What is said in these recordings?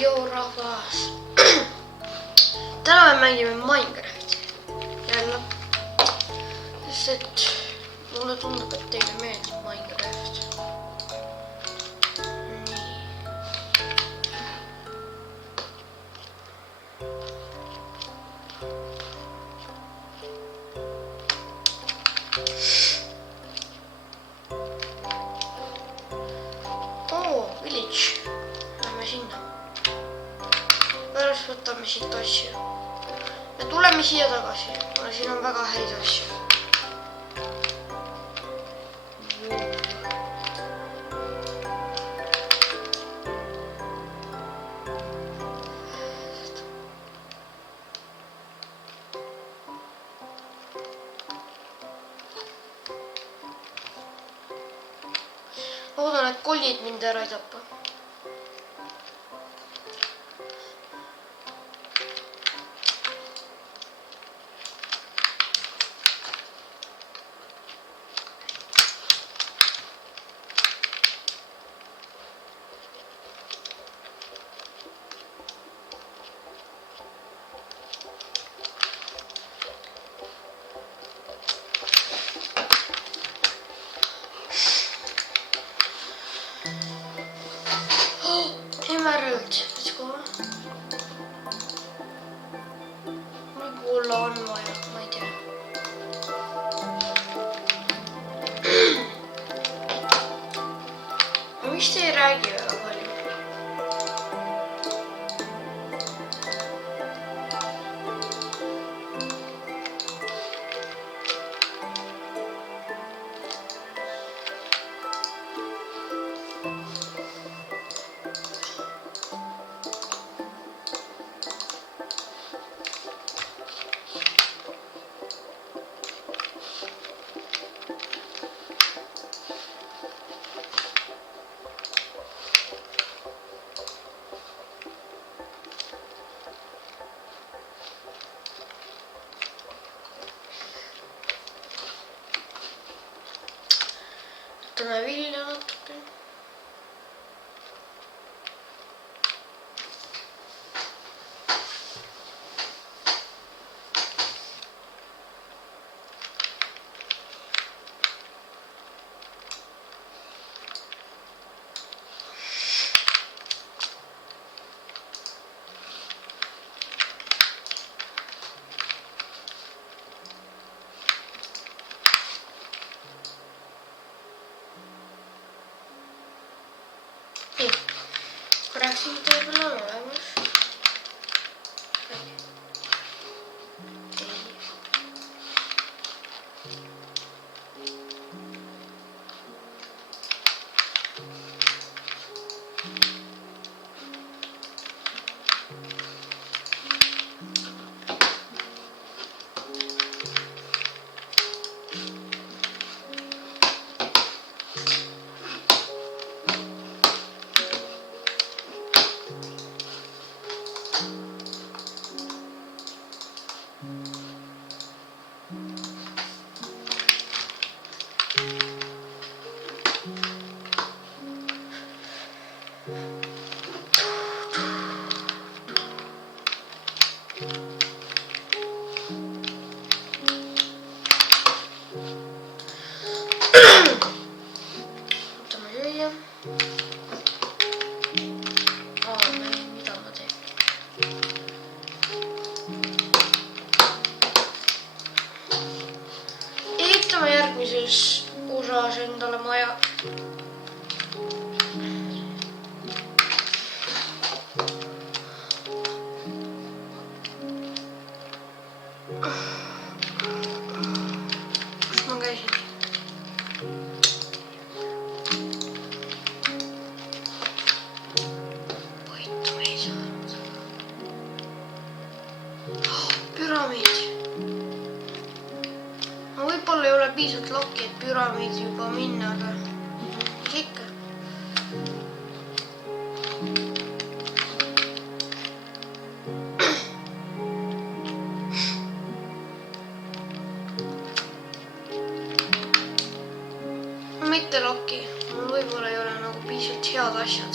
Joo rahvas. Täna me mängime Minecrafti. Jälle. Sest et mulle tundub, et teile meeldib Minecraft. Nii. Village. Lähme sinna. Pärast võtame siit asju. Me tuleme siia tagasi. Kuna siin on väga häid asju. Loodan, et kollid mind ära ei tapa. Emerald, let's go. Võib-olla on vaja, ma ei tea. Ma vist ei räägi väga palju. Võtame vilja natuke. Crafting table on olemas. Võtame süüa. Mida ma teen? Ehitame järgmises osas endale maja. Kus ma käisin? Võitu me ei saanud. Püramiid. Ma võib-olla ei ole piisavalt lakki, et püramiidi juba minna, aga mis ikka. Mitte lakki, mul võib-olla ei ole nagu piisavalt head asjad.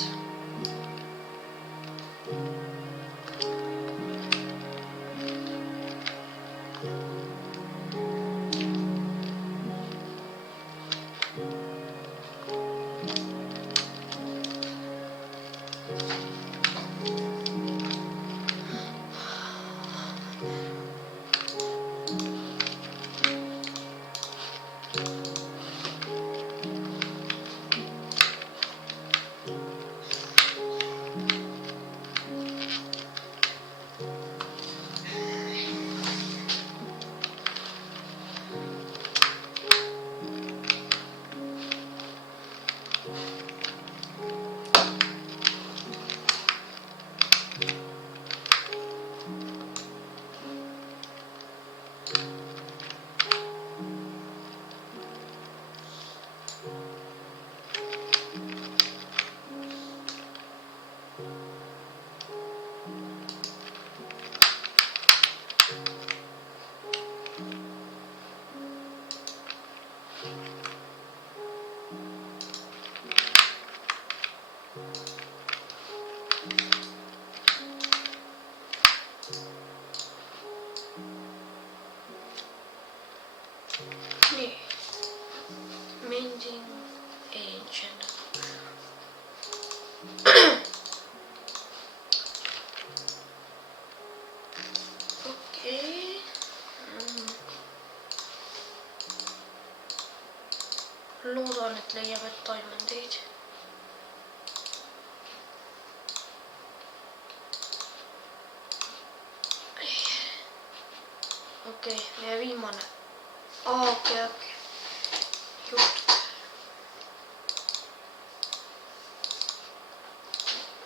red diamondid. Okei, meie viimane. Okei. Juht.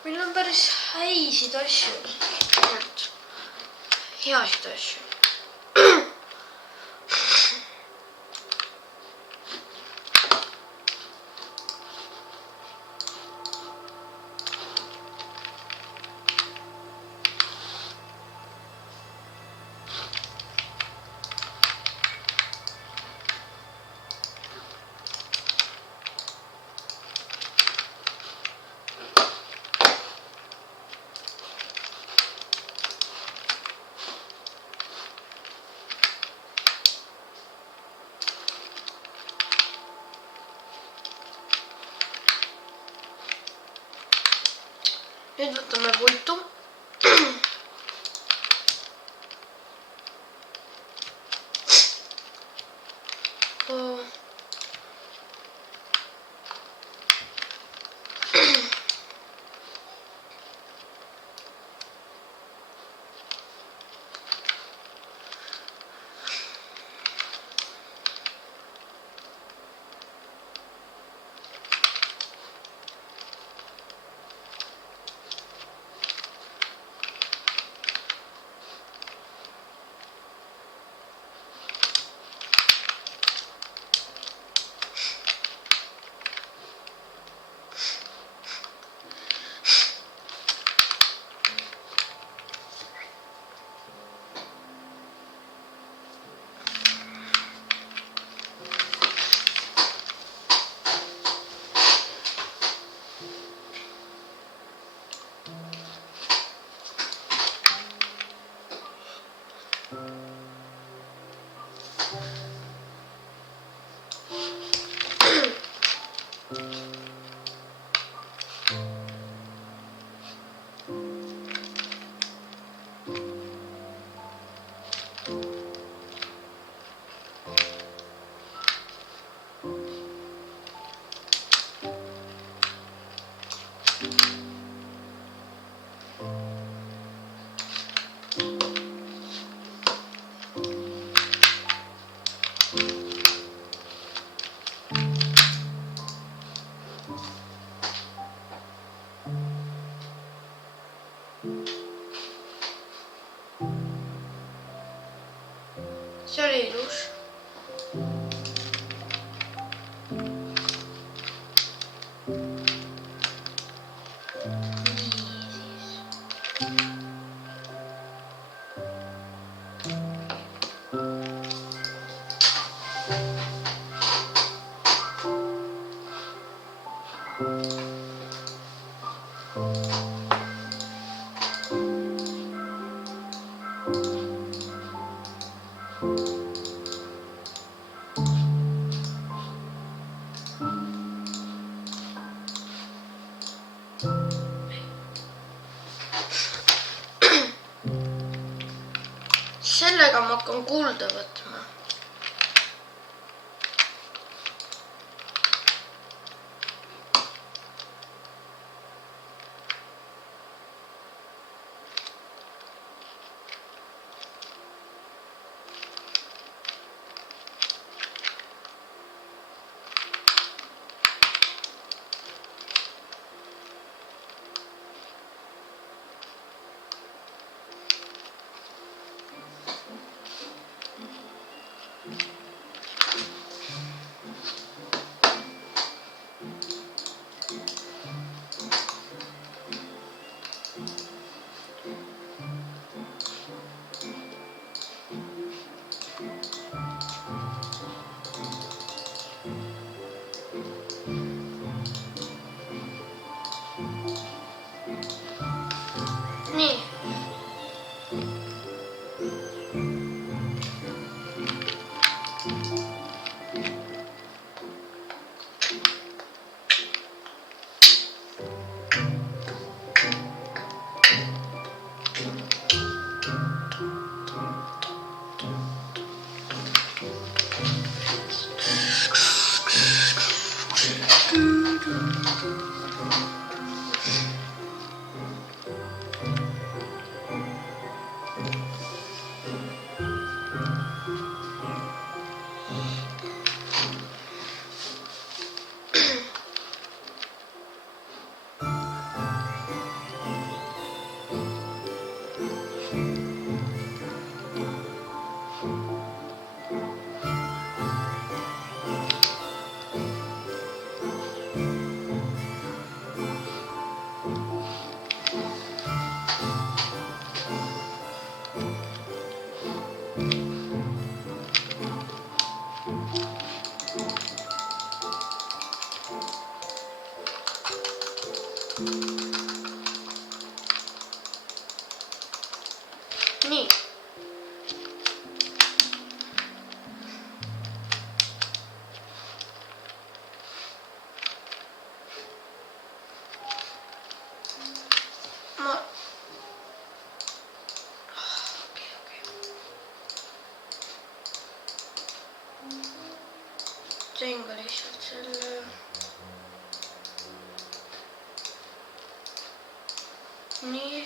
Meil on päris häisid asju. Heasid asju. Nüüd võtame puitu. See oli ilus. Sellega ma hakkan kuulda võtma. Nii. nii. Ma teen ka lihtsalt selle. Nii.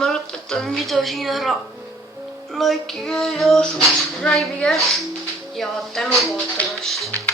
Ma lõpetan video siin ära. Likeige ja subscribe'ige ja tänu vaatamast.